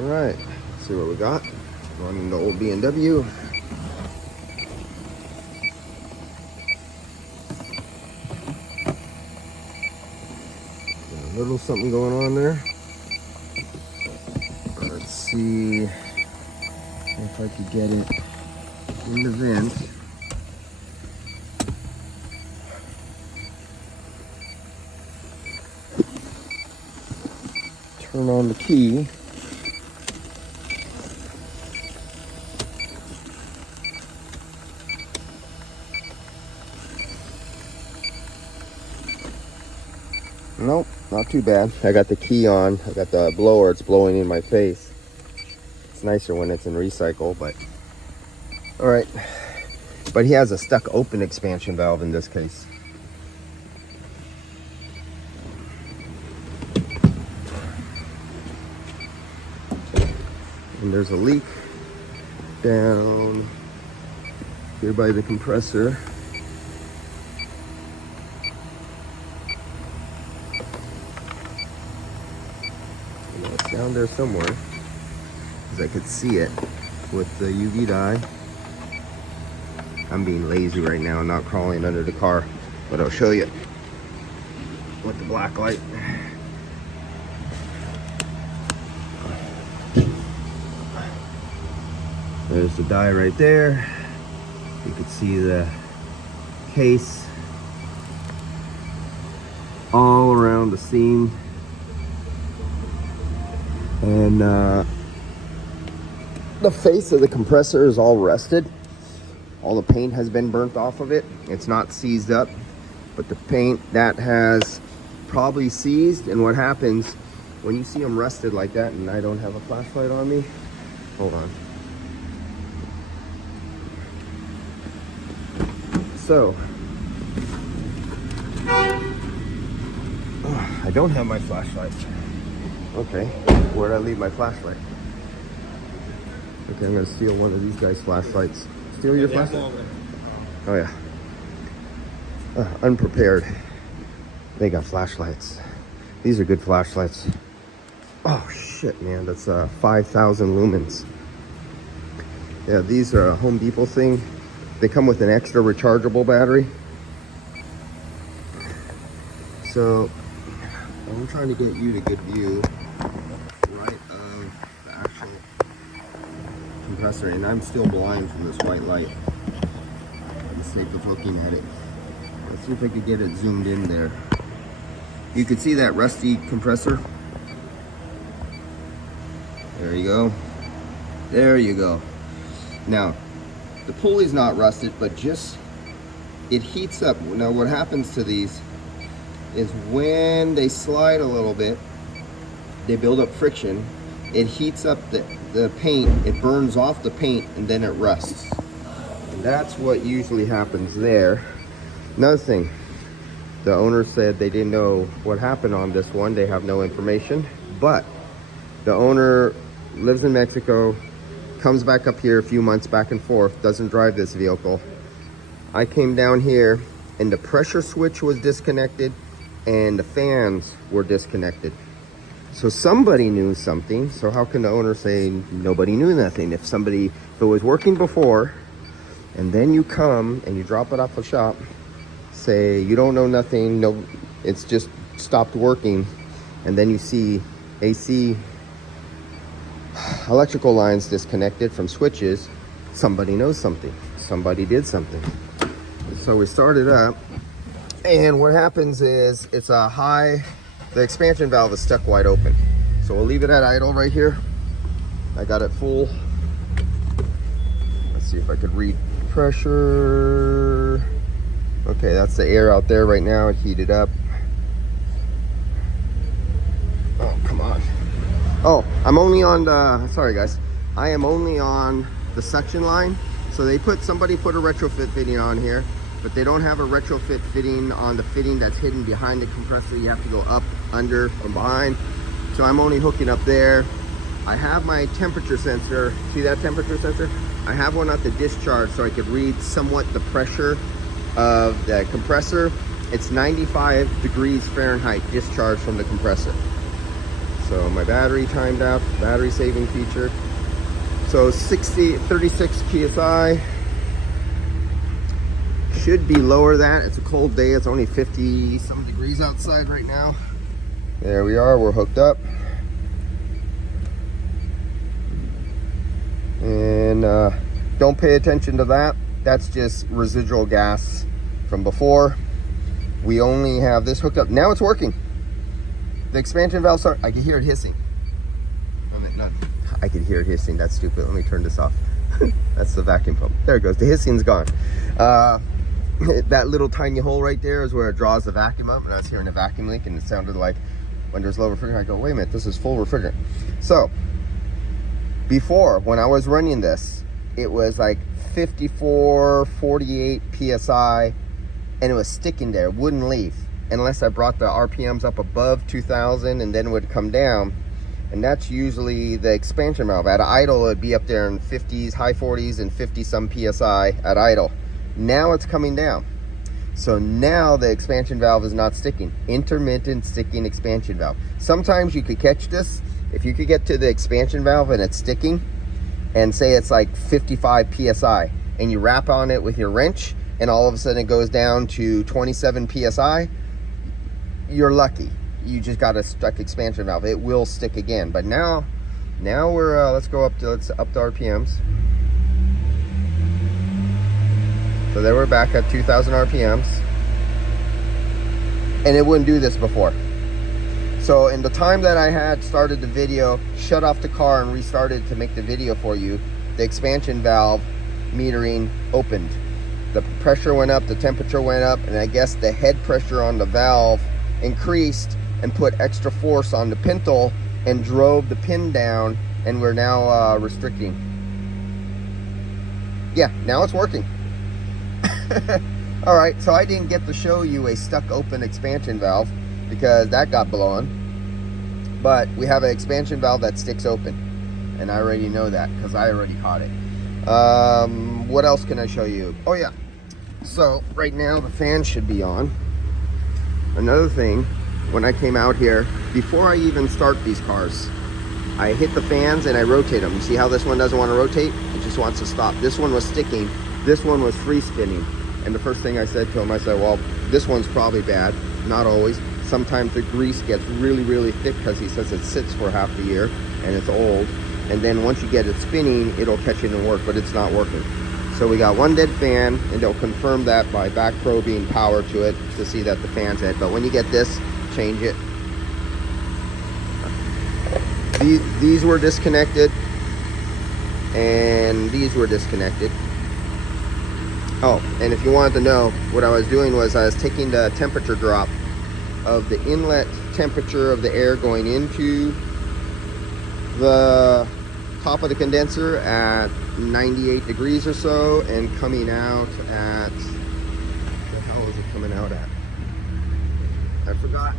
All right, let's see what we got. Running the old B&W. A little something going on there. Let's see if I could get it in the vent. Turn on the key. Nope, not too bad. I got the key on. I got the blower. It's blowing in my face. It's nicer when it's in recycle, but all right. But he has a stuck open expansion valve in this case. And there's a leak down here by the compressor. It's down there somewhere, because I could see it with the UV dye. I'm being lazy right now, not crawling under the car, but I'll show you with the black light. There's the dye right there. You can see the case all around the seam. And the face of the compressor is all rusted. All the paint has been burnt off of it. It's not seized up, but the paint that has probably seized. And what happens when you see them rusted like that, and I don't have a flashlight on me, hold on. So, I don't have my flashlight. Okay, where'd I leave my flashlight? Okay, I'm gonna steal one of these guys' flashlights. Steal your flashlight? Oh yeah. Unprepared. They got flashlights. These are good flashlights. Oh shit, man, that's 5,000 lumens. Yeah, these are a Home Depot thing. They come with an extra rechargeable battery. So I'm trying to get you to get view right of the actual compressor, and I'm still blind from this white light for the sake of looking at it. Let's see if I could get it zoomed in there. You can see that rusty compressor. There you go. There you go. Now, the pulley's not rusted, but just, it heats up. Now what happens to these is when they slide a little bit, they build up friction. It heats up the paint, it burns off the paint, and then it rusts. And that's what usually happens there. Another thing, the owner said they didn't know what happened on this one. They have no information, but the owner lives in Mexico, comes back up here a few months back and forth, doesn't drive this vehicle. I came down here and the pressure switch was disconnected and the fans were disconnected. So somebody knew something. So how can the owner say nobody knew nothing? If it was working before, and then you come and you drop it off a shop, say you don't know nothing, no, it's just stopped working, and then you see AC electrical lines disconnected from switches, somebody knows something. Somebody did something. So we started up, and what happens is it's a high, the expansion valve is stuck wide open. So we'll leave it at idle right here. I got it full. Let's see if I could read pressure. Okay, that's the air out there right now. It heated up. Oh, come on. Oh, I'm only on the, sorry guys. I am only on the suction line. So somebody put a retrofit fitting on here, but they don't have a retrofit fitting on the fitting that's hidden behind the compressor. You have to go up, under, from behind. So I'm only hooking up there. I have my temperature sensor. See that temperature sensor? I have one at the discharge so I could read somewhat the pressure of the compressor. It's 95 degrees Fahrenheit discharge from the compressor. So my battery timed out, battery saving feature. So 36 PSI. Should be lower that. It's a cold day. It's only 50 some degrees outside right now. There we are, we're hooked up. And don't pay attention to that. That's just residual gas from before. We only have this hooked up. Now it's working. The expansion valve start. I can hear it hissing. I can hear it hissing. That's stupid. Let me turn this off. That's the vacuum pump. There it goes. The hissing's gone. That little tiny hole right there is where it draws the vacuum up. And I was hearing a vacuum leak, and it sounded like when there's low refrigerant. I go, wait a minute, this is full refrigerant. So before, when I was running this, it was like 54, 48 PSI, and it was sticking there. It wouldn't leave unless I brought the RPMs up above 2000, and then it would come down. And that's usually the expansion valve. At idle, it'd be up there in 50s, high 40s, and 50 some PSI at idle. Now it's coming down. So now the expansion valve is not sticking. Intermittent sticking expansion valve. Sometimes you could catch this. If you could get to the expansion valve and it's sticking, and say it's like 55 PSI, and you wrap on it with your wrench, and all of a sudden it goes down to 27 PSI, you're lucky. You just got a stuck expansion valve. It will stick again. But now we're let's up the RPMs. So there we're back at 2000 RPMs, and it wouldn't do this before. So in the time that I had started the video, shut off the car and restarted to make the video for you, the expansion valve metering opened. The pressure went up, the temperature went up, and I guess the head pressure on the valve increased and put extra force on the pintle and drove the pin down, and we're now restricting. Yeah, now it's working. All right, so I didn't get to show you a stuck open expansion valve because that got blown, but we have an expansion valve that sticks open, and I already know that because I already caught it. What else can I show you? Oh yeah, so right now the fan should be on. Another thing, when I came out here, before I even start these cars, I hit the fans and I rotate them. You see how this one doesn't want to rotate? It just wants to stop. This one was sticking, this one was free spinning. And the first thing I said to him, I said, well, this one's probably bad. Not always. Sometimes the grease gets really, really thick because he says it sits for half the year and it's old. And then once you get it spinning, it'll catch it and work, but it's not working. So we got one dead fan, and they'll confirm that by back probing power to it to see that the fan's dead. But when you get this, change it. These were disconnected, and these were disconnected. Oh, and if you wanted to know, what I was doing was I was taking the temperature drop of the inlet temperature of the air going into the top of the condenser at 98 degrees or so, and coming out at, what the hell is it coming out at? I forgot.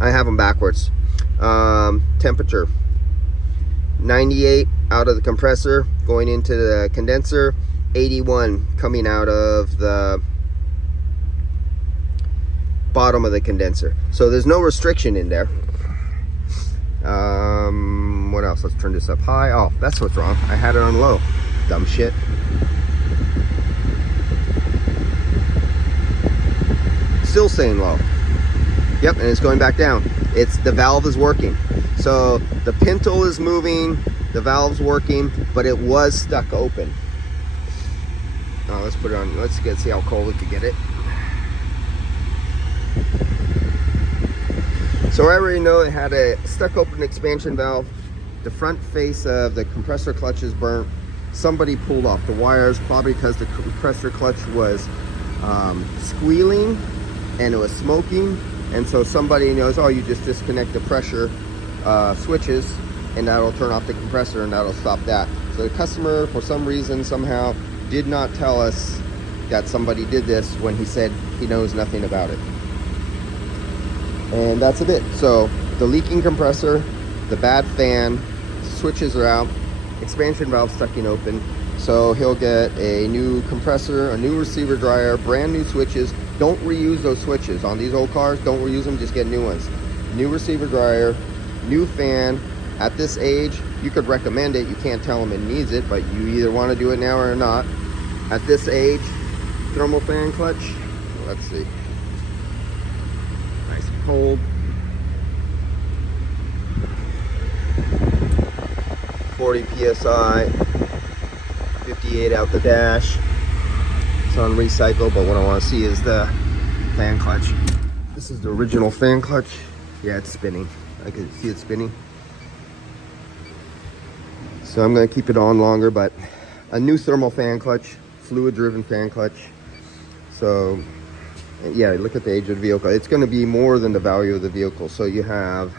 I have them backwards. Temperature 98 out of the compressor going into the condenser, 81 coming out of the bottom of the condenser. So there's no restriction in there. What else? Let's turn this up high. Oh, that's what's wrong. I had it on low. Dumb shit. Still staying low. Yep, and it's going back down. It's the valve is working. So the pintle is moving, the valve's working, but it was stuck open. Oh, let's put it on. Let's see how cold we can get it. So I already know it had a stuck open expansion valve. The front face of the compressor clutch is burnt. Somebody pulled off the wires, probably because the compressor clutch was squealing and it was smoking. And so somebody knows, oh, you just disconnect the pressure switches and that'll turn off the compressor and that'll stop that. So the customer, for some reason, somehow did not tell us that somebody did this when he said he knows nothing about it. And that's a bit. So the leaking compressor, the bad fan, switches are out, expansion valve stucking open. So he'll get a new compressor, a new receiver dryer, brand new switches. don't reuse those switches on these old cars. Don't reuse them, just get new ones. New receiver dryer, new fan. At this age, you could recommend it. You can't tell them it needs it, but you either want to do it now or not. At this age, thermal fan clutch, let's see, nice and cold. 40 PSI, 58 out the dash. It's on recycle, but what I want to see is the fan clutch. This is the original fan clutch. Yeah, it's spinning. I can see it spinning. So I'm going to keep it on longer, but a new thermal fan clutch, fluid driven fan clutch. So yeah, look at the age of the vehicle. It's going to be more than the value of the vehicle. So you have